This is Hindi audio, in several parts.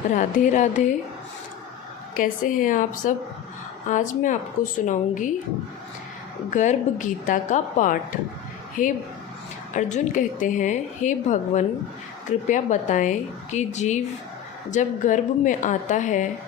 राधे राधे। कैसे हैं आप सब। आज मैं आपको सुनाऊंगी गर्भ गीता का पाठ। हे अर्जुन कहते हैं, हे भगवान कृपया बताएं कि जीव जब गर्भ में आता है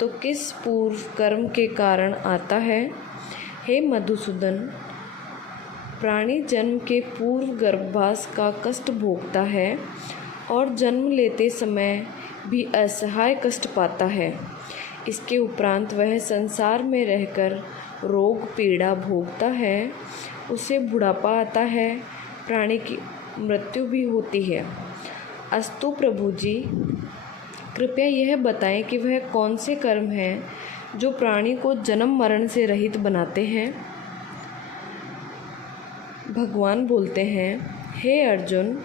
तो किस पूर्व कर्म के कारण आता है। हे मधुसूदन, प्राणी जन्म के पूर्व गर्भवास का कष्ट भोगता है और जन्म लेते समय भी असहाय कष्ट पाता है। इसके उपरांत वह संसार में रहकर रोग पीड़ा भोगता है। उसे बुढ़ापा आता है, प्राणी की मृत्यु भी होती है। अस्तु प्रभु जी, कृपया यह बताएं कि वह कौन से कर्म हैं जो प्राणी को जन्म मरण से रहित बनाते हैं। भगवान बोलते हैं, हे अर्जुन,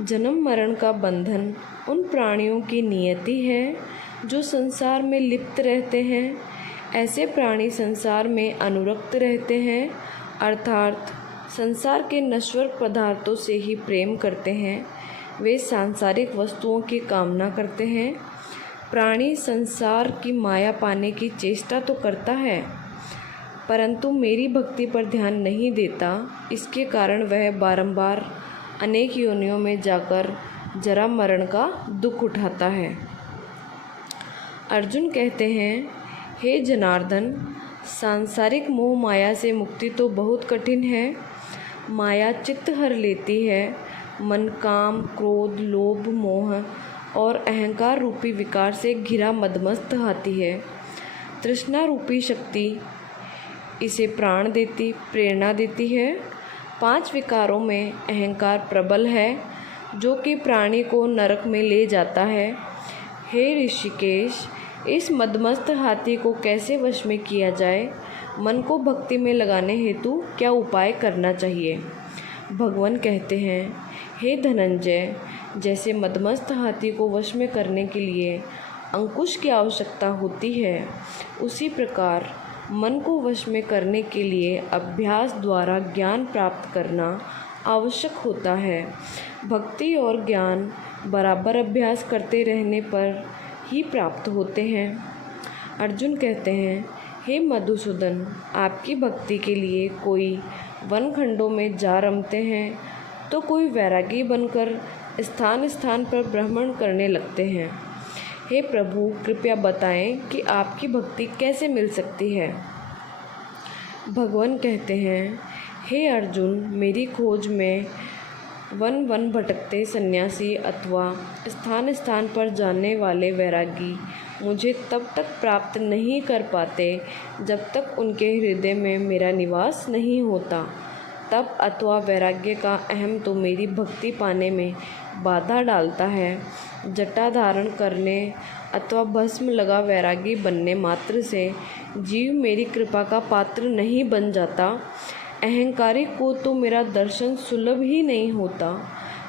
जन्म मरण का बंधन उन प्राणियों की नियति है जो संसार में लिप्त रहते हैं। ऐसे प्राणी संसार में अनुरक्त रहते हैं, अर्थात संसार के नश्वर पदार्थों से ही प्रेम करते हैं। वे सांसारिक वस्तुओं की कामना करते हैं। प्राणी संसार की माया पाने की चेष्टा तो करता है, परंतु मेरी भक्ति पर ध्यान नहीं देता। इसके कारण वह बारंबार अनेक योनियों में जाकर जरा मरण का दुख उठाता है। अर्जुन कहते हैं, हे जनार्दन, सांसारिक मोह माया से मुक्ति तो बहुत कठिन है। माया चित्त हर लेती है। मन काम, क्रोध, लोभ, मोह और अहंकार रूपी विकार से घिरा मदमस्त हाथी है। तृष्णा रूपी शक्ति इसे प्रेरणा देती है। 5 विकारों में अहंकार प्रबल है, जो कि प्राणी को नरक में ले जाता है। हे ऋषिकेश, इस मदमस्त हाथी को कैसे वश में किया जाए? मन को भक्ति में लगाने हेतु क्या उपाय करना चाहिए? भगवान कहते हैं, हे धनंजय, जैसे मदमस्त हाथी को वश में करने के लिए अंकुश की आवश्यकता होती है, उसी प्रकार मन को वश में करने के लिए अभ्यास द्वारा ज्ञान प्राप्त करना आवश्यक होता है। भक्ति और ज्ञान बराबर अभ्यास करते रहने पर ही प्राप्त होते हैं। अर्जुन कहते हैं, हे मधुसूदन, आपकी भक्ति के लिए कोई वनखंडों में जा रमते हैं तो कोई वैरागी बनकर स्थान स्थान पर भ्रमण करने लगते हैं। हे प्रभु, कृपया बताएं कि आपकी भक्ति कैसे मिल सकती है। भगवान कहते हैं, हे अर्जुन, मेरी खोज में वन वन भटकते सन्यासी अथवा स्थान स्थान पर जाने वाले वैरागी मुझे तब तक प्राप्त नहीं कर पाते जब तक उनके हृदय में मेरा निवास नहीं होता। तप अथवा वैराग्य का अहम तो मेरी भक्ति पाने में बाधा डालता है। जटा धारण करने अथवा भस्म लगा वैरागी बनने मात्र से जीव मेरी कृपा का पात्र नहीं बन जाता। अहंकारी को तो मेरा दर्शन सुलभ ही नहीं होता।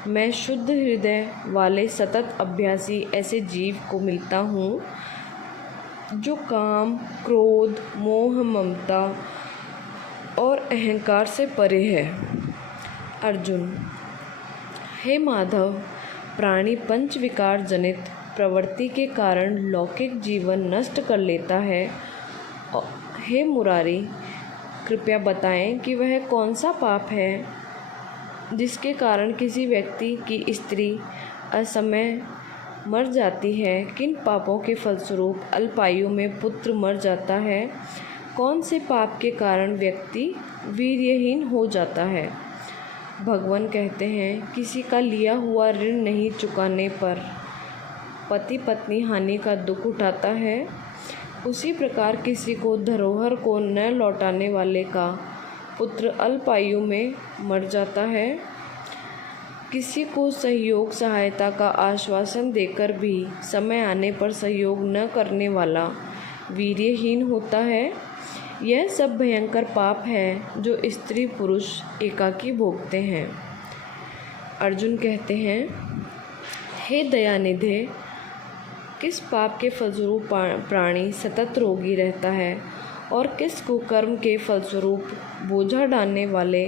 मैं शुद्ध हृदय वाले सतत अभ्यासी ऐसे जीव को मिलता हूँ जो काम, क्रोध, मोह, ममता और अहंकार से परे है। अर्जुन, हे माधव, प्राणी पंच विकार जनित प्रवृत्ति के कारण लौकिक जीवन नष्ट कर लेता है। हे मुरारी, कृपया बताएं कि वह कौन सा पाप है जिसके कारण किसी व्यक्ति की स्त्री असमय मर जाती है। किन पापों के फलस्वरूप अल्पायु में पुत्र मर जाता है? कौन से पाप के कारण व्यक्ति वीर्यहीन हो जाता है? भगवान कहते हैं, किसी का लिया हुआ ऋण नहीं चुकाने पर पति पत्नी हानि का दुख उठाता है, उसी प्रकार किसी को धरोहर को न लौटाने वाले का पुत्र अल्पायु में मर जाता है। किसी को सहयोग सहायता का आश्वासन देकर भी समय आने पर सहयोग न करने वाला वीर्यहीन होता है। यह सब भयंकर पाप है जो स्त्री पुरुष एकाकी भोगते हैं। अर्जुन कहते हैं, हे दयानिधे, किस पाप के फलस्वरूप प्राणी सतत रोगी रहता है और किस कुकर्म के फलस्वरूप बोझा डालने वाले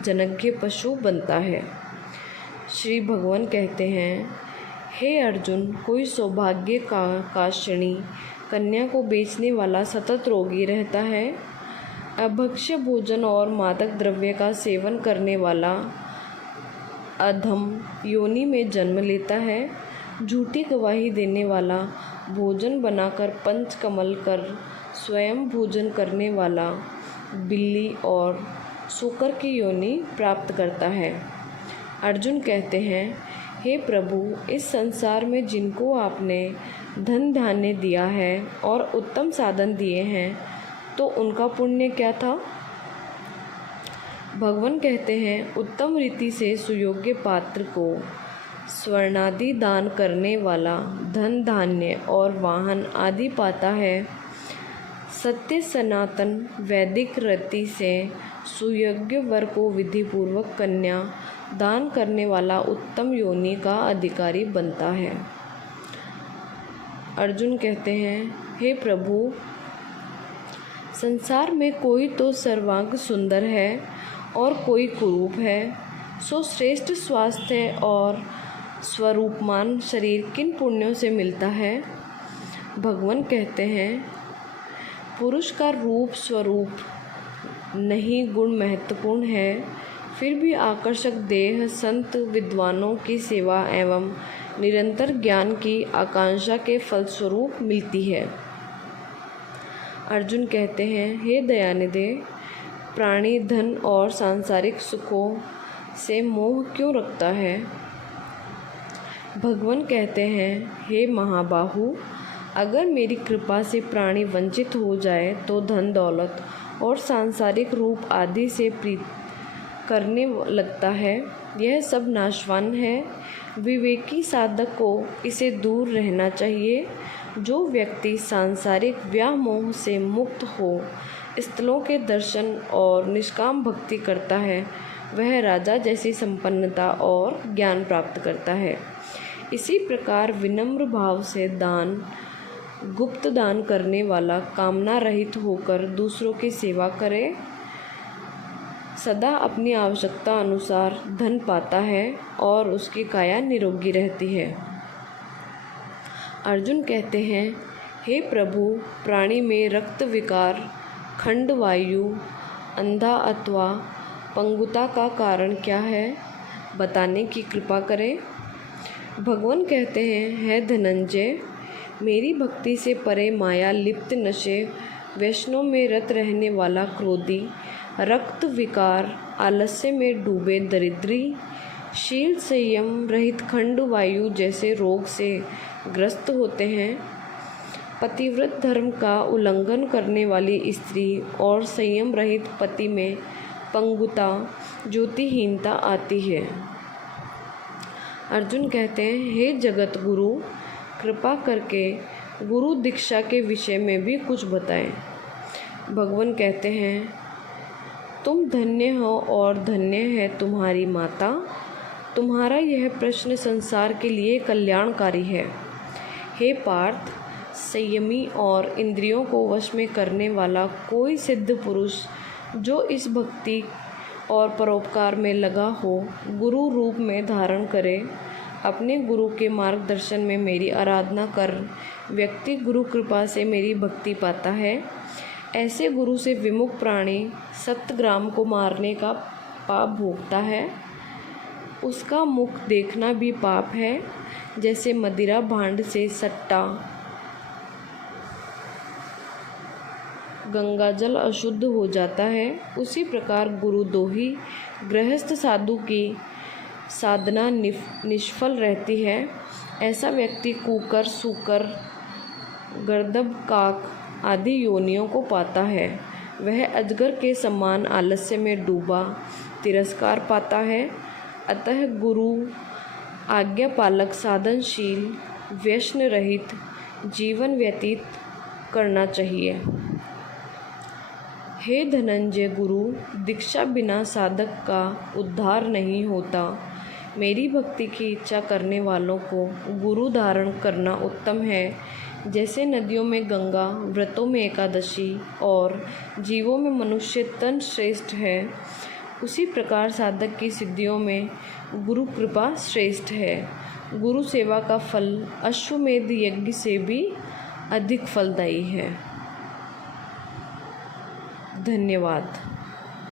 जनज्ञ पशु बनता है। श्री भगवान कहते हैं, हे अर्जुन, कोई सौभाग्य का काशिणी कन्या को बेचने वाला सतत रोगी रहता है। अभक्ष्य भोजन और मादक द्रव्य का सेवन करने वाला अधम योनि में जन्म लेता है। झूठी गवाही देने वाला भोजन बनाकर पंचकमल कर स्वयं भोजन करने वाला बिल्ली और सूकर की योनि प्राप्त करता है। अर्जुन कहते हैं, हे प्रभु, इस संसार में जिनको आपने धन धान्य दिया है और उत्तम साधन दिए हैं, तो उनका पुण्य क्या था? भगवान कहते हैं, उत्तम रीति से सुयोग्य पात्र को स्वर्णादि दान करने वाला धन धान्य और वाहन आदि पाता है। सत्य सनातन वैदिक रीति से सुयोग्य वर को विधिपूर्वक कन्या दान करने वाला उत्तम योनि का अधिकारी बनता है। अर्जुन कहते हैं, हे प्रभु, संसार में कोई तो सर्वांग सुंदर है और कोई कुरूप है। सो श्रेष्ठ स्वास्थ्य और स्वरूपमान शरीर किन पुण्यों से मिलता है? भगवान कहते हैं, पुरुष का रूप स्वरूप नहीं गुण महत्वपूर्ण है, फिर भी आकर्षक देह संत विद्वानों की सेवा एवं निरंतर ज्ञान की आकांक्षा के फलस्वरूप मिलती है। अर्जुन कहते हैं, हे दयानिधे, प्राणी धन और सांसारिक सुखों से मोह क्यों रखता है? भगवान कहते हैं, हे महाबाहु, अगर मेरी कृपा से प्राणी वंचित हो जाए तो धन दौलत और सांसारिक रूप आदि से प्रीत करने लगता है। यह सब नाशवान है। विवेकी साधक को इसे दूर रहना चाहिए। जो व्यक्ति सांसारिक व्यामोह से मुक्त हो स्थलों के दर्शन और निष्काम भक्ति करता है, वह राजा जैसी संपन्नता और ज्ञान प्राप्त करता है। इसी प्रकार विनम्र भाव से दान गुप्त दान करने वाला कामना रहित होकर दूसरों की सेवा करे, सदा अपनी आवश्यकता अनुसार धन पाता है और उसकी काया निरोगी रहती है। अर्जुन कहते हैं, हे प्रभु, प्राणी में रक्त विकार, खंड वायु, अंधा अथवा पंगुता का कारण क्या है? बताने की कृपा करें। भगवान कहते हैं, हे धनंजय, मेरी भक्ति से परे माया लिप्त नशे वैष्णव में रत रहने वाला क्रोधी, रक्त विकार, आलस्य में डूबे दरिद्री, शील संयम रहित खंड वायु जैसे रोग से ग्रस्त होते हैं। पतिव्रत धर्म का उल्लंघन करने वाली स्त्री और संयम रहित पति में पंगुता, ज्योतिहीनता आती है। अर्जुन कहते हैं, हे जगत गुरु, कृपा करके गुरु दीक्षा के विषय में भी कुछ बताएं। भगवान कहते हैं, तुम धन्य हो और धन्य है तुम्हारी माता। तुम्हारा यह प्रश्न संसार के लिए कल्याणकारी है। हे पार्थ, संयमी और इंद्रियों को वश में करने वाला कोई सिद्ध पुरुष जो इस भक्ति और परोपकार में लगा हो, गुरु रूप में धारण करे, अपने गुरु के मार्गदर्शन में मेरी आराधना कर व्यक्ति गुरु कृपा से मेरी भक्ति पाता है। ऐसे गुरु से विमुख प्राणी सत्ग्राम को मारने का पाप भोगता है। उसका मुख देखना भी पाप है। जैसे मदिरा भांड से सट्टा गंगाजल अशुद्ध हो जाता है, उसी प्रकार गुरुद्रोही गृहस्थ साधु की साधना निष्फल रहती है। ऐसा व्यक्ति कुकर, सूकर, गर्दभ, काक आदि योनियों को पाता है। वह अजगर के समान आलस्य में डूबा तिरस्कार पाता है। अतः गुरु आज्ञा पालक साधनशील व्यसन रहित जीवन व्यतीत करना चाहिए। हे धनंजय गुरु, दीक्षा बिना साधक का उद्धार नहीं होता। मेरी भक्ति की इच्छा करने वालों को गुरु धारण करना उत्तम है। जैसे नदियों में गंगा, व्रतों में एकादशी और जीवों में मनुष्य तन श्रेष्ठ है, उसी प्रकार साधक की सिद्धियों में गुरु कृपा श्रेष्ठ है। गुरु सेवा का फल अश्वमेध यज्ञ से भी अधिक फलदायी है। धन्यवाद।